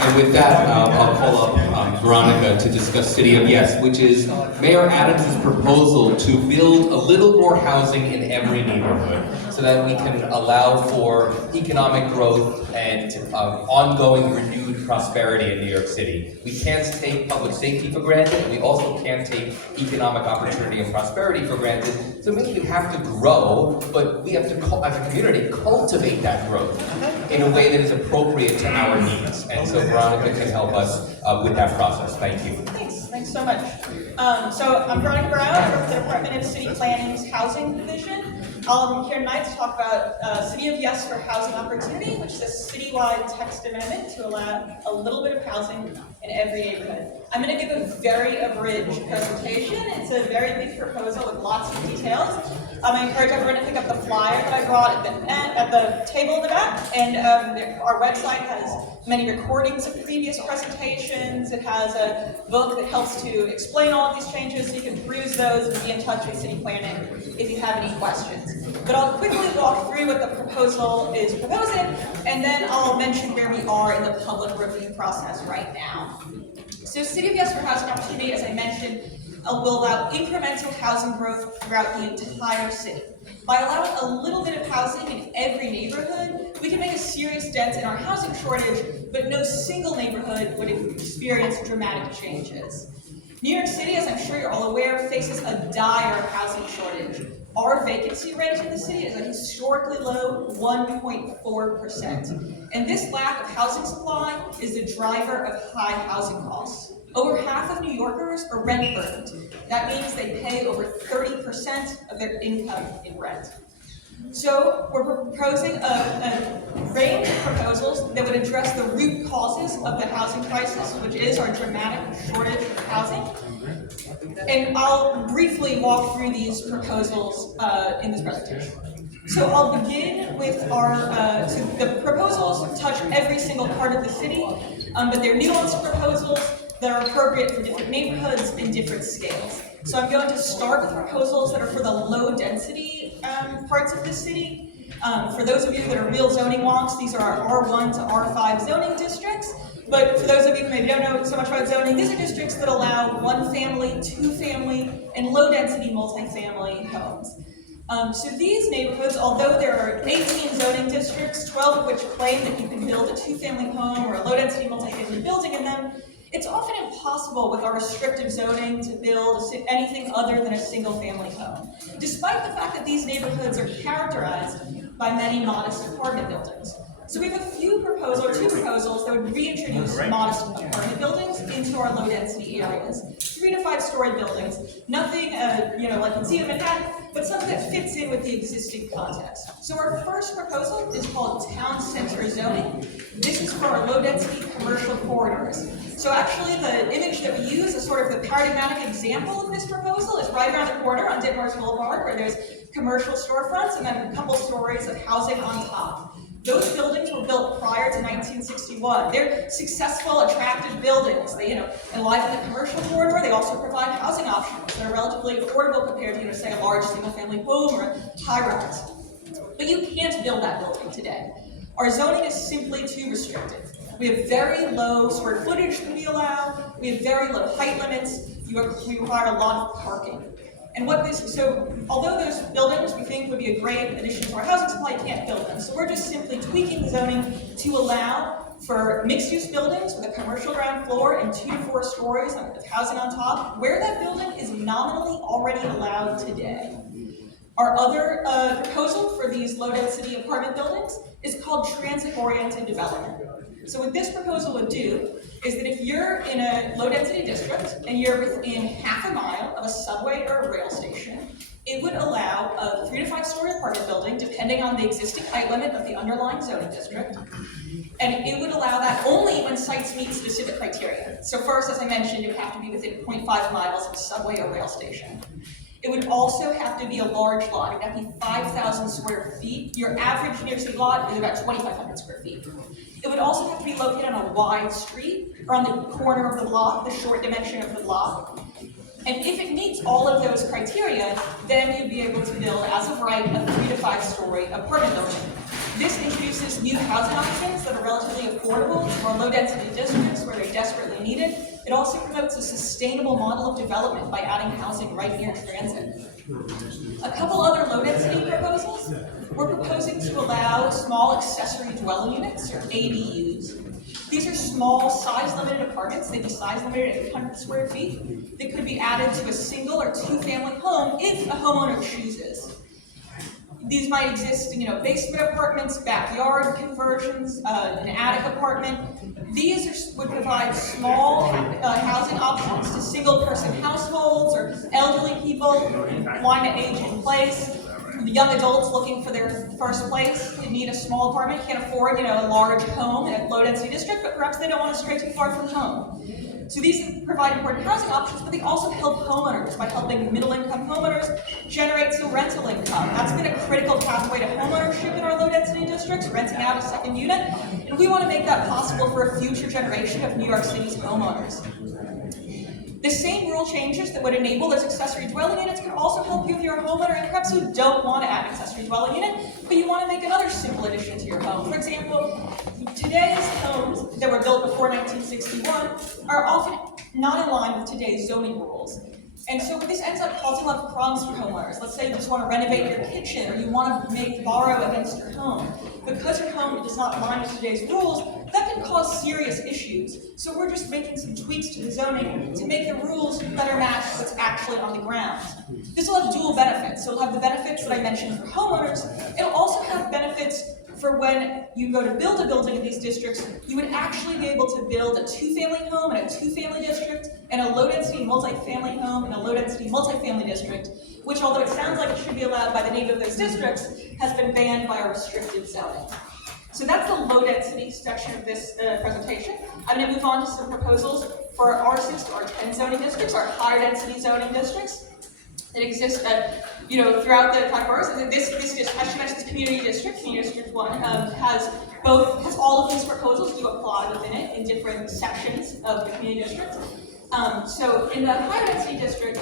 And with that, I'll call up Veronica to discuss City of Yes, which is Mayor Adams' proposal to build a little more housing in every neighborhood so that we can allow for economic growth and ongoing renewed prosperity in New York City. We can't take public safety for granted. We also can't take economic opportunity and prosperity for granted. So maybe we have to grow, but we have to, as a community, cultivate that growth in a way that is appropriate to our needs. And so Veronica can help us with that process. Thank you. Thanks so much. So I'm Veronica Brown, I work with the Department of City Planning's Housing Division. I'm here tonight to talk about City of Yes for Housing Opportunity, which is a citywide text amendment to allow a little bit of housing in every neighborhood. I'm going to give a very abridged presentation. It's a very big proposal with lots of details. I encourage everyone to pick up the flyer that I brought at the table in the back, and our website has many recordings of previous presentations. It has a book that helps to explain all of these changes, so you can peruse those and be in touch with City Planning if you have any questions. But I'll quickly walk through what the proposal is proposing, and then I'll mention where we are in the public review process right now. So City of Yes for Housing Opportunity, as I mentioned, will allow incremental housing growth throughout the entire city. By allowing a little bit of housing in every neighborhood, we can make a serious dent in our housing shortage, but no single neighborhood would experience dramatic changes. New York City, as I'm sure you're all aware, faces a dire housing shortage. Our vacancy rate in the city is a historically low 1.4%. And this lack of housing supply is the driver of high housing costs. Over half of New Yorkers are rent burdened. That means they pay over 30% of their income in rent. So we're proposing a range of proposals that would address the root causes of the housing crisis, which is our dramatic shortage of housing. And I'll briefly walk through these proposals in this presentation. So I'll begin with so the proposals touch every single part of the city, but they're nuanced proposals that are appropriate for different neighborhoods and different scales. So I'm going to start with proposals that are for the low density parts of the city. For those of you that are real zoning wonks, these are our R1 to R5 zoning districts. But for those of you who maybe don't know so much about zoning, these are districts that allow 1 family, 2 family, and low density multifamily homes. So these neighborhoods, although there are 18 zoning districts, 12 of which claim that you can build a 2-family home or a low density multifamily building in them, it's often impossible with our restrictive zoning to build anything other than a single-family home, despite the fact that these neighborhoods are characterized by many modest apartment buildings. So we have two proposals that would reintroduce modest apartment buildings into our low-density areas. 3 to 5 story buildings, nothing like in Civic Manhattan, but something that fits in with the existing context. So our first proposal is called Town Center Zoning. This is for our low-density commercial corridors. So actually the image that we use is sort of the paradigmatic example of this proposal is right around the corner on Ditmars Boulevard, where there's commercial storefronts and then a couple stories of housing on top. Those buildings were built prior to 1961. They're successful, attractive buildings. They, enliven the commercial corridor. They also provide housing options that are relatively affordable compared to, say, a large single-family home or a high-rise. But you can't build that building today. Our zoning is simply too restrictive. We have very low square footage that we allow. We have very low height limits. We require a lot of parking. And so although those buildings we think would be a great addition to our housing supply, you can't build them. So we're just simply tweaking the zoning to allow for mixed-use buildings with a commercial ground floor and 2 to 4 stories of housing on top, where that building is nominally already allowed today. Our other proposal for these low-density apartment buildings is called transit-oriented development. So what this proposal would do is that if you're in a low-density district and you're within half a mile of a subway or a rail station, It would allow a 3 to 5 story apartment building, depending on the existing height limit of the underlying zoning district. And it would allow that only when sites meet specific criteria. So first, as I mentioned, it would have to be within 0.5 miles of a subway or rail station. It would also have to be a large lot. It would have to be 5,000 square feet. Your average New York City lot is about 2,500 square feet. It would also have to be located on a wide street or on the corner of the block, the short dimension of the block. And if it meets all of those criteria, then you'd be able to build, as of right, a 3 to 5 story apartment building. This introduces new housing options that are relatively affordable to our low density districts where they're desperately needed. It also promotes a sustainable model of development by adding housing right near transit. A couple other low density proposals. We're proposing to allow small accessory dwelling units, or ADUs. These are small, size-limited apartments. They'd be size-limited at 800 square feet. They could be added to a single or two-family home if a homeowner chooses. These might exist, basement apartments, backyard conversions, an attic apartment. These would provide small housing options to single-person households or elderly people wanting to age in place. Young adults looking for their first place, they need a small apartment, can't afford, a large home in a low-density district, but perhaps they don't want to stray too far from home. So these provide important housing options, but they also help homeowners by helping middle-income homeowners generate some rental income. That's been a critical pathway to homeownership in our low-density districts, renting out a second unit, and we want to make that possible for a future generation of New York City's homeowners. The same rule changes that would enable those accessory dwelling units can also help you if you're a homeowner and perhaps you don't want to add an accessory dwelling unit, but you want to make another simple addition to your home. For example, today's homes that were built before 1961 are often not in line with today's zoning rules. And so this ends up causing a lot of problems for homeowners. Let's say you just want to renovate your kitchen or you want to borrow against your home. Because your home does not align with today's rules, that can cause serious issues. So we're just making some tweaks to the zoning to make the rules better match what's actually on the ground. This will have dual benefits. So it'll have the benefits that I mentioned for homeowners. It'll also have benefits for when you go to build a building in these districts. You would actually be able to build a two-family home in a two-family district and a low-density multifamily home in a low-density multifamily district, which, although it sounds like it should be allowed by the name of those districts, has been banned by a restrictive zoning. So that's the low-density section of this presentation. I'm going to move on to some proposals for our R6 to R10 zoning districts, our higher-density zoning districts that exist throughout the entire boroughs. And this district, as she mentioned, Community District 1, has all of these proposals do apply within it in different sections of the community district. So in the higher density district,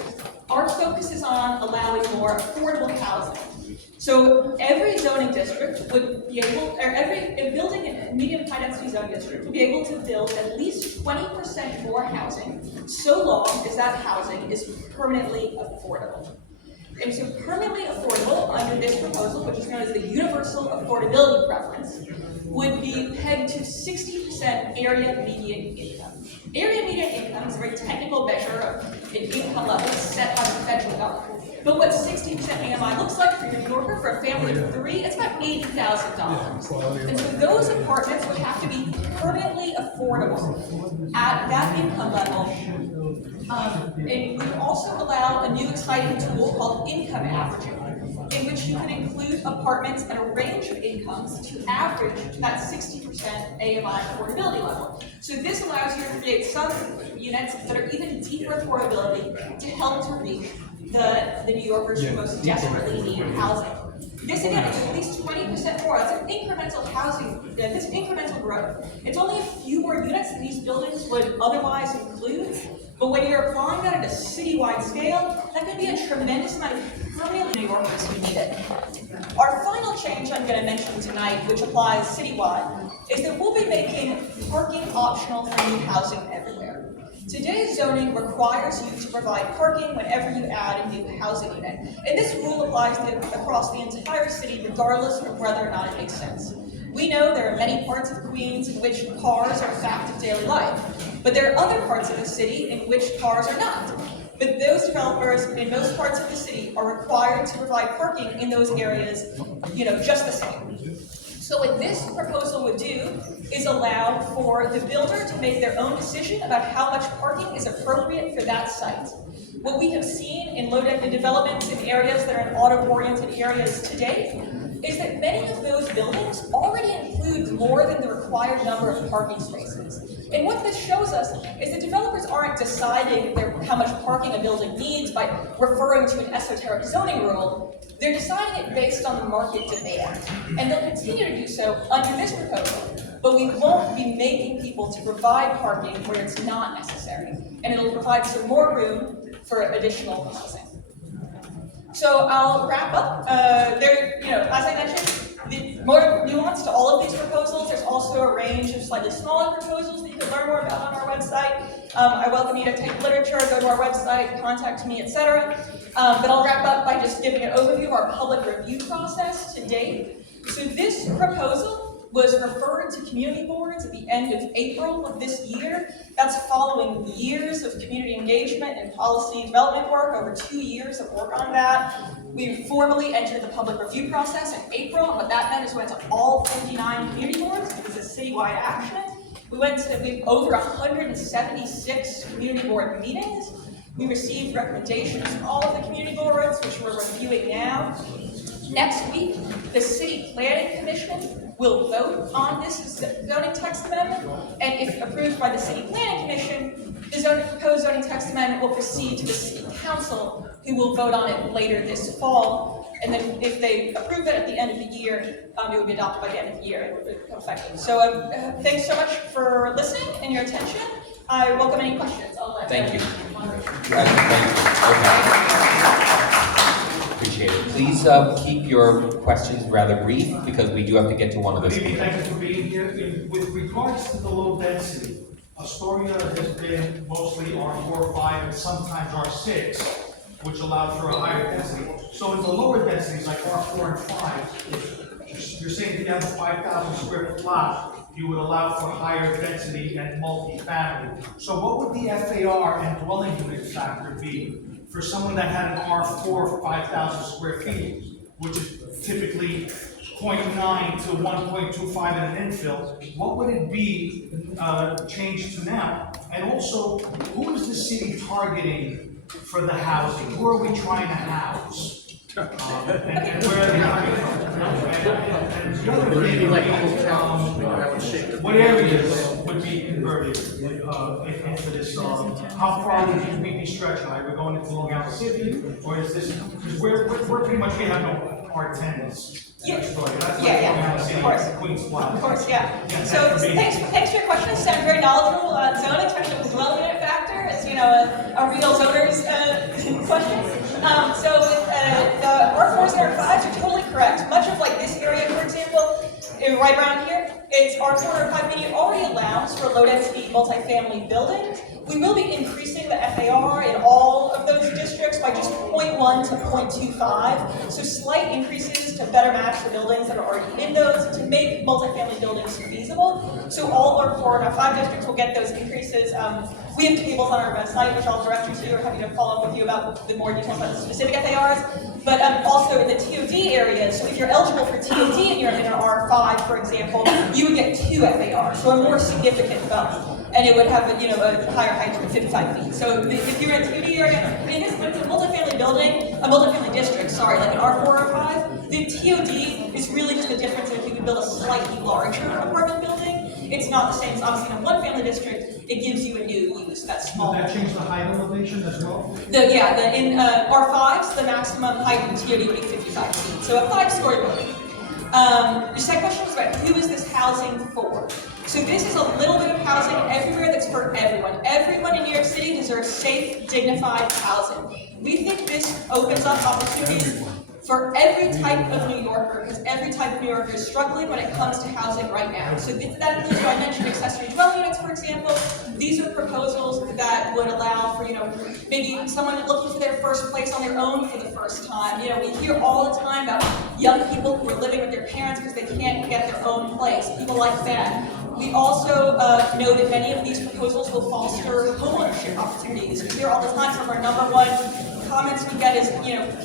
our focus is on allowing more affordable housing. So every zoning district would be able, or every building in a medium high density zoning district would be able to build at least 20% more housing, so long as that housing is permanently affordable. And so permanently affordable under this proposal, which is known as the universal affordability preference, would be pegged to 60% area median income. Area median income is a very technical measure of an income level set by the federal government. But what 60% AMI looks like for a New Yorker, for a family of 3, it's about $80,000. And so those apartments would have to be permanently affordable at that income level. And we would also allow a new exciting tool called income averaging, in which you can include apartments at a range of incomes to average that 60% AMI affordability level. So this allows you to create some units that are even deeper affordability to help to reach the New Yorkers who most desperately need housing. This again is at least 20% more. That's an incremental housing, this incremental growth. It's only a few more units than these buildings would otherwise include, but when you're applying that at a citywide scale, that can be a tremendous amount of permanent New Yorkers who need it. Our final change I'm going to mention tonight, which applies citywide, is that we'll be making parking optional for new housing everywhere. Today's zoning requires you to provide parking whenever you add a new housing unit. And this rule applies across the entire city, regardless of whether or not it makes sense. We know there are many parts of Queens in which cars are a fact of daily life, but there are other parts of the city in which cars are not. but those developers in most parts of the city are required to provide parking in those areas, just the same. So what this proposal would do is allow for the builder to make their own decision about how much parking is appropriate for that site. What we have seen in low-density developments in areas that are in auto-oriented areas today is that many of those buildings already include more than the required number of parking spaces. And what this shows us is that developers aren't deciding how much parking a building needs by referring to an esoteric zoning rule. They're deciding it based on the market demand. And they'll continue to do so under this proposal. But we won't be making people to provide parking where it's not necessary. And it'll provide some more room for additional housing. So I'll wrap up. As I mentioned, more nuance to all of these proposals. There's also a range of slightly smaller proposals that you can learn more about on our website. I welcome you to take literature, go to our website, contact me, etc. But I'll wrap up by just giving an overview of our public review process to date. So this proposal was referred to community boards at the end of April of this year. That's following years of community engagement and policy development work, over 2 years of work on that. We formally entered the public review process in April, and what that meant is we went to all 59 community boards. It was a citywide action. We went to over 176 community board meetings. We received recommendations from all of the community boards, which we're reviewing now. Next week, the City Planning Commission will vote on this zoning text amendment, and if approved by the City Planning Commission, the proposed zoning text amendment will proceed to the City Council, who will vote on it later this fall. And then if they approve it at the end of the year, it will be adopted by the end of the year and will become effective. So thanks so much for listening and your attention. I welcome any questions. Thank you. Okay. Appreciate it. Please keep your questions rather brief because we do have to get to one of the speakers. Thank you for being here. With regards to the low density, Astoria has been mostly R4 or 5 and sometimes R6, which allows for a higher density. So in the lower densities like R4 and 5, you're saying if you have a 5,000 square foot lot, you would allow for higher density and multi-family. So what would the FAR and dwelling unit factor be for someone that had an R4 5,000 square feet, which is typically 0.9 to 1.25 in an infill? What would it be changed to now? And also, who is the city targeting for the housing? Who are we trying to house? And where are they coming from? And the other thing would be, what areas would be converted into this? How far would we be stretching? Are we going into Long Island City, or is this? Because we're pretty much, we have no R10s. Yeah, Of course. Queens Plaza. Of course, yeah. So thanks for your question. So I'm very knowledgeable on zoning, especially with the dwelling unit factor. It's a real zoner's question. So with the R4s and R5s, you're totally correct. Much of like this area, for example, right around here, it's R4 or R5, meaning it already allows for low-density multifamily buildings. We will be increasing the FAR in all of those districts by just 0.1 to 0.25. So slight increases to better match the buildings that are already in those to make multifamily buildings feasible. So all our 4 and our 5 districts will get those increases. We have tables on our website, which I'll direct you to. We're happy to follow up with you about the more details about the specific FARs. But also in the TOD areas, so if you're eligible for TOD and you're in an R5, for example, you would get 2 FARs, so a more significant bump. And it would have a higher height of 55 feet. So if you're in a TOD area, in this multifamily building, a multifamily district, sorry, like an R4 or R5, the TOD is really just the difference if you could build a slightly larger apartment building. It's not the same as obviously in a one-family district. It gives you a new use that's small. Would that change the height elevation as well? In R5s, the maximum height in TOD would be 55 feet. So a 5-story building. The second question was about who is this housing for? So this is a little bit of housing everywhere that's for everyone. Everyone in New York City deserves safe, dignified housing. We think this opens up opportunities for every type of New Yorker, because every type of New Yorker is struggling when it comes to housing right now. So that includes what I mentioned, accessory dwelling units, for example. These are proposals that would allow for, maybe someone looking for their first place on their own for the first time. We hear all the time about young people who are living with their parents because they can't get their own place, people like that. We also know that many of these proposals will foster homeownership opportunities. We hear all the time from our number one comments we get is,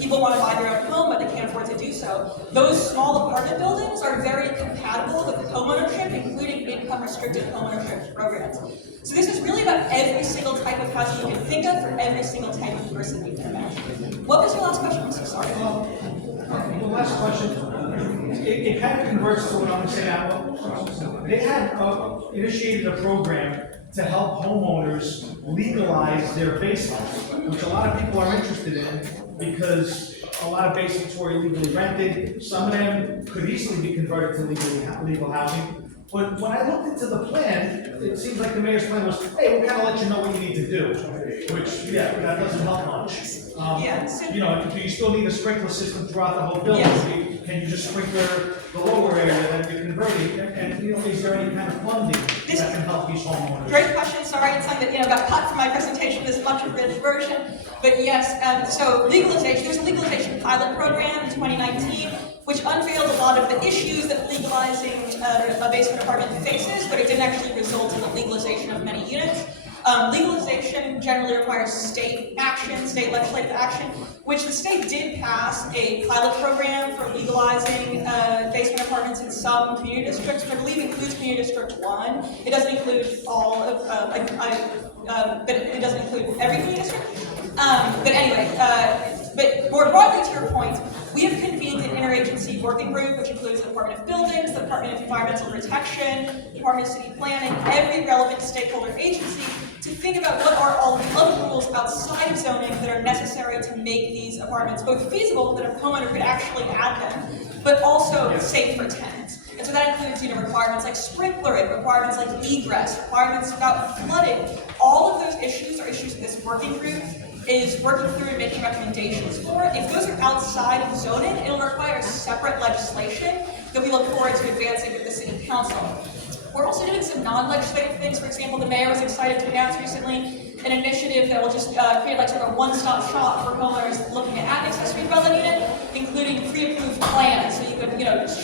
people want to buy their own home, but they can't afford to do so. Those small apartment buildings are very compatible with homeownership, including income-restricted homeownership programs. So this is really about every single type of housing you can think of for every single type of person you can imagine. What was your last question? I'm so sorry. The last question, it kind of converts to what I'm saying now. They had initiated a program to help homeowners legalize their basements, which a lot of people are interested in because a lot of basements were illegally rented. Some of them could easily be converted to legal housing. But when I looked into the plan, it seems like the mayor's plan was, hey, we'll kind of let you know what you need to do, which, yeah, that doesn't help much. Do you still need a sprinkler system throughout the whole building? Yes. Can you just sprinkler the lower area that you're converting? And is there any kind of funding that can help these homeowners? Great question. Sorry, it's something that got cut from my presentation. This is much abridged version. But yes, so legalization. There's a legalization pilot program in 2019, which unveiled a lot of the issues that legalizing a basement apartment faces, but it didn't actually result in the legalization of many units. Legalization generally requires state action, state legislative action, which the state did pass a pilot program for legalizing basement apartments in some community districts, which I believe includes Community District 1. It doesn't include all of, but it doesn't include every community district. But anyway, but more broadly to your point, we have convened an interagency working group, which includes the Department of Buildings, the Department of Environmental Protection, Department of City Planning, every relevant stakeholder agency, to think about what are all the other rules outside of zoning that are necessary to make these apartments both feasible, that a homeowner could actually add them, but also safe for tenants. And so that includes, requirements like sprinklering, requirements like egress, requirements about flooding. All of those issues are issues that this working group is working through and making recommendations for. If those are outside of zoning, it'll require separate legislation that we look forward to advancing with the City Council. We're also doing some non-legislative things. For example, the mayor was excited to announce recently an initiative that will just create like sort of a one-stop shop for homeowners looking at adding accessory dwelling unit, including pre-approved plans. So you could,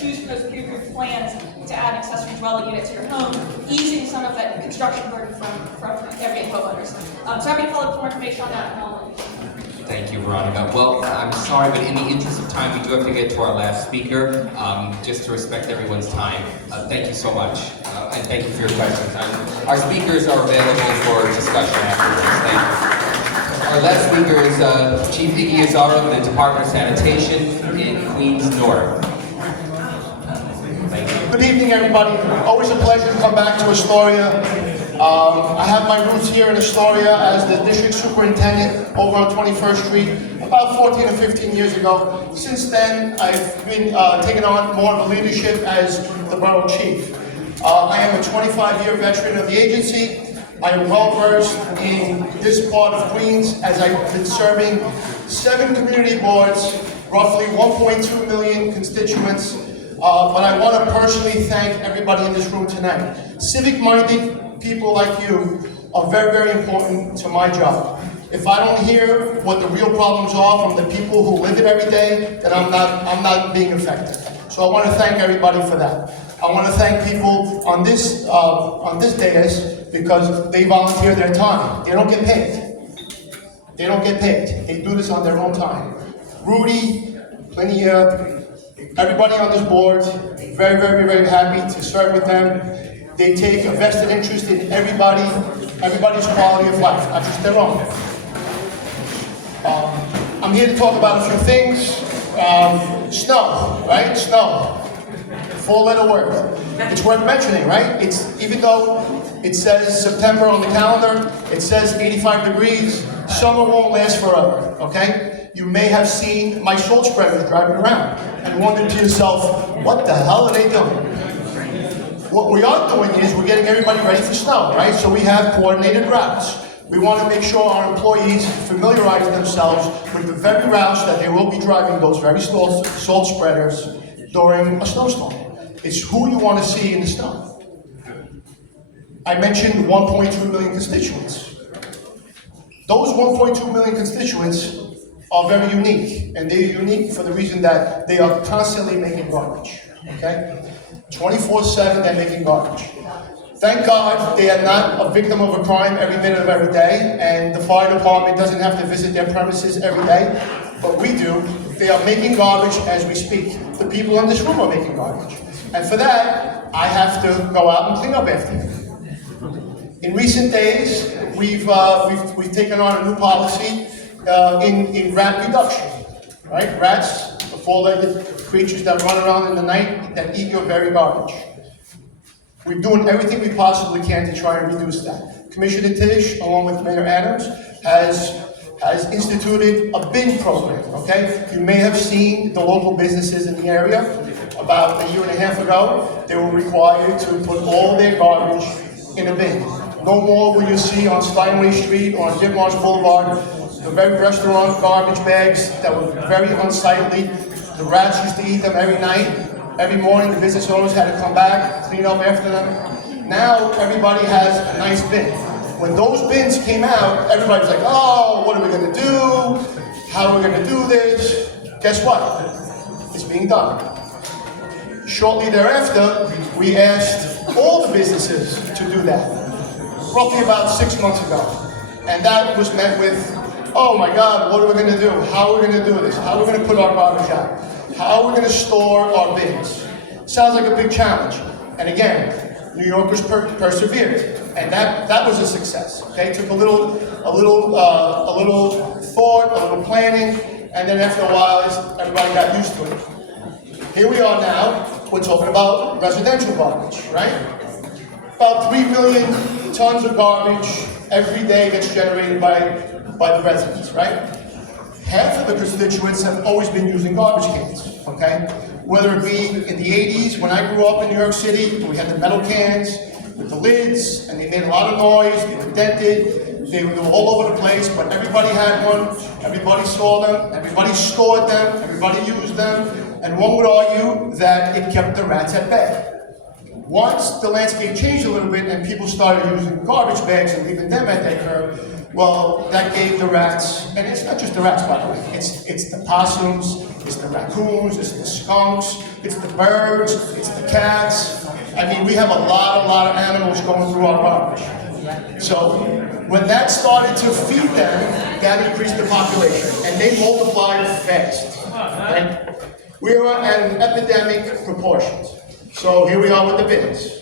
choose from those pre-approved plans to add an accessory dwelling unit to your home, easing some of that construction burden from everyday homeowners. So happy to follow up with more information on that. Thank you, Veronica. Well, I'm sorry, but in the interest of time, we do have to get to our last speaker, just to respect everyone's time. Thank you so much, and thank you for your questions. Our speakers are available for discussion afterwards. Thank you. Our last speaker is Chief Iggy Azara of the Department of Sanitation in Queens North. Thank you. Good evening, everybody. Always a pleasure to come back to Astoria. I have my roots here in Astoria as the district superintendent over on 21st Street about 14 or 15 years ago. Since then, I've been taking on more of a leadership as the borough chief. I am a 25-year veteran of the agency. I am well versed in this part of Queens as I've been serving 7 community boards, roughly 1.2 million constituents. But I want to personally thank everybody in this room tonight. Civic-minded people like you are very, very important to my job. If I don't hear what the real problems are from the people who live it every day, then I'm not being effective. So I want to thank everybody for that. I want to thank people on this dais because they volunteer their time. They don't get paid. They don't get paid. They do this on their own time. Rudy, Linnea, everybody on this board, very, very, very happy to serve with them. They take a vested interest in everybody's quality of life, not just their own. I'm here to talk about a few things. Snow, right? Snow. 4-letter word. It's worth mentioning, right? Even though it says September on the calendar, it says 85 degrees, summer won't last forever, okay? You may have seen my salt spreaders driving around and wondered to yourself, what the hell are they doing? What we are doing is we're getting everybody ready for snow, right? So we have coordinated routes. We want to make sure our employees familiarize themselves with the very routes that they will be driving those very salt spreaders during a snowstorm. It's who you want to see in the snow. I mentioned 1.2 million constituents. Those 1.2 million constituents are very unique, and they're unique for the reason that they are constantly making garbage, okay? 24/7, they're making garbage. Thank God they are not a victim of a crime every minute of every day, and the fire department doesn't have to visit their premises every day, but we do. They are making garbage as we speak. The people in this room are making garbage. And for that, I have to go out and clean up after them. In recent days, we've taken on a new policy in rat reduction, right? Rats, the four-legged creatures that run around in the night that eat your very garbage. We're doing everything we possibly can to try and reduce that. Commissioner Tisch, along with Mayor Adams, has instituted a bin program, okay? You may have seen the local businesses in the area. About a year and a half ago, they were required to put all their garbage in a bin. No more will you see on Steinway Street or on Ditmarsh Boulevard the very restaurant garbage bags that were very unsightly. The rats used to eat them every night. Every morning, the business owners had to come back, clean up after them. Now, everybody has a nice bin. When those bins came out, everybody was like, oh, what are we gonna do? How are we gonna do this? Guess what? It's being done. Shortly thereafter, we asked all the businesses to do that, roughly about 6 months ago. And that was met with, oh my God, what are we gonna do? How are we gonna do this? How are we gonna put our garbage out? How are we gonna store our bins? Sounds like a big challenge. And again, New Yorkers persevered, and that was a success. Okay, took a little thought, a little planning, and then after a while, everybody got used to it. Here we are now. We're talking about residential garbage, right? About 3 million tons of garbage every day gets generated by the residents, right? Half of the constituents have always been using garbage cans, okay? Whether it be in the 80s, when I grew up in New York City, we had the metal cans with the lids, and they made a lot of noise, they were dented, they were all over the place, but everybody had one, everybody saw them, everybody stored them, everybody used them, and one would argue that it kept the rats at bay. Once the landscape changed a little bit and people started using garbage bags and leaving them at that curb, well, that gave the rats, and it's not just the rats, by the way, it's the possums, it's the raccoons, it's the skunks, it's the birds, it's the cats. I mean, we have a lot of animals going through our garbage. So when that started to feed them, that increased the population, and they multiplied fast. Right? We are at an epidemic proportions. So here we are with the bins.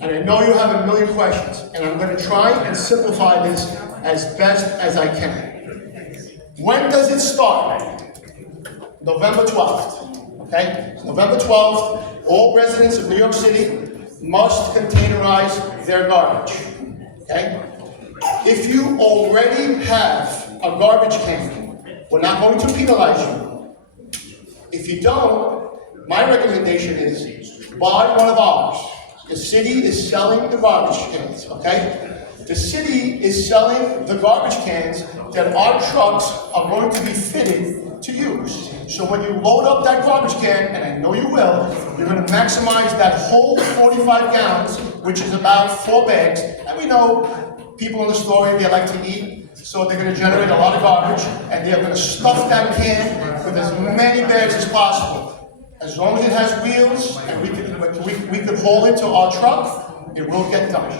And I know you have a million questions, and I'm going to try and simplify this as best as I can. When does it start? November 12th, okay? November 12th, all residents of New York City must containerize their garbage, okay? If you already have a garbage can, we're not going to penalize you. If you don't, my recommendation is buy one of ours. The city is selling the garbage cans, okay? The city is selling the garbage cans that our trucks are going to be fitted to use. So when you load up that garbage can, and I know you will, you're going to maximize that whole 45 gallons, which is about 4 bags. And we know people in the store, they like to eat, so they're going to generate a lot of garbage, and they're going to stuff that can with as many bags as possible. As long as it has wheels, and we could haul it to our truck, it will get done.